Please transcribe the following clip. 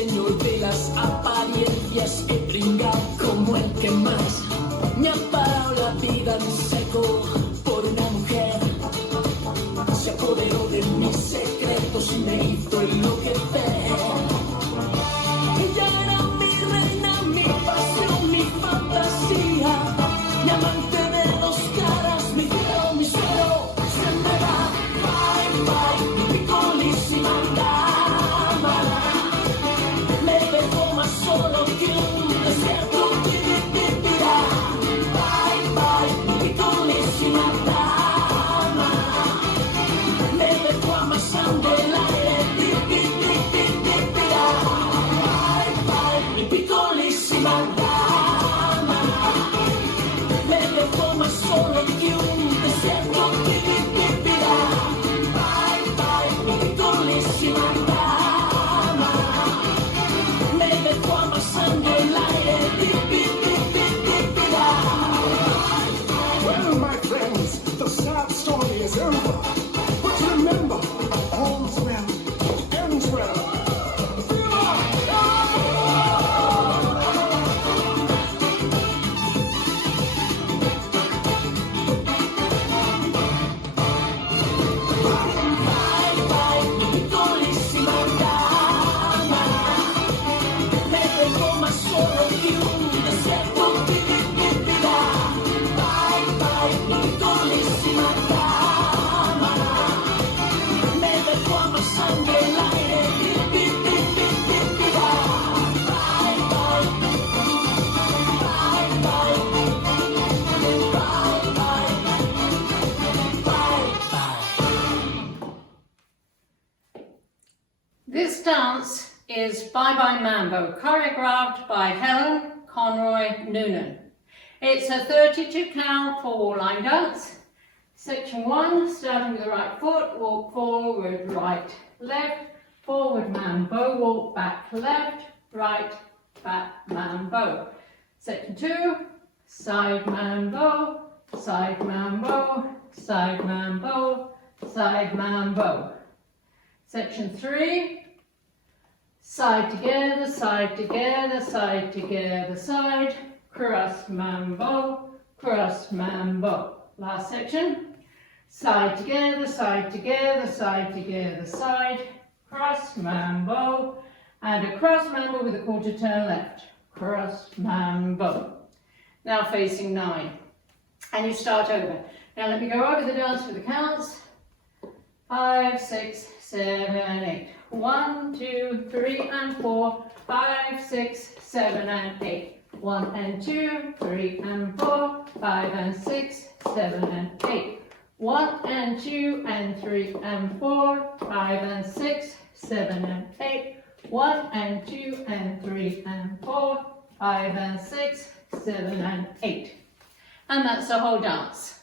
señor de las apariencias, he pringado como el que más me ha parado la vida en seco por una mujer. Se apoderó de mis secretos y me hizo enloquecer. Ella era mi reina, mi pasión, mi fantasía, mi amante de dos caras, mi cielo, mi suelo. Se me va, bye, bye, mi picolísima dama. Me dejó más solo que un desierto. Bye, bye, mi picolísima dama. Me dejó amasando el aire. Bye, bye, mi picolísima dama. Me dejó más solo que un desierto. Bye, bye, mi picolísima dama. Me dejó amasando el aire. Well, my friends, the sad story is over. But remember, all's well, ends well. Bye, bye, mi picolísima dama. Me dejó más solo que un desierto. Bye, bye, mi picolísima dama. Me dejó amasando el aire. Bye, bye, bye, bye, bye, bye, bye. This dance is Bye Bye Mambo, choreographed by Helen Conroy Noonan. It's a 32 count four line dance. Section 1, starting with the right foot, walk forward, right, left, forward mambo, walk back, left, right, back mambo. Section 2, side mambo, side mambo, side mambo, side mambo. Section 3, side together, side together, side together, side, cross mambo, cross mambo. Last section, side together, side together, side together, side, cross mambo, and a cross mambo with a quarter turn left, cross mambo. Now facing 9, and you start over. Now let me go over the dance with the counts. 5, 6, 7, 8. 1, 2, 3, and 4. 5, 6, 7, and 8. 1 and 2, 3 and 4. 5 and 6, 7 and 8. 1 and 2 and 3 and 4. 5 and 6, 7 and 8. 1 and 2 and 3 and 4. 5 and 6, 7 and 8. And that's the whole dance.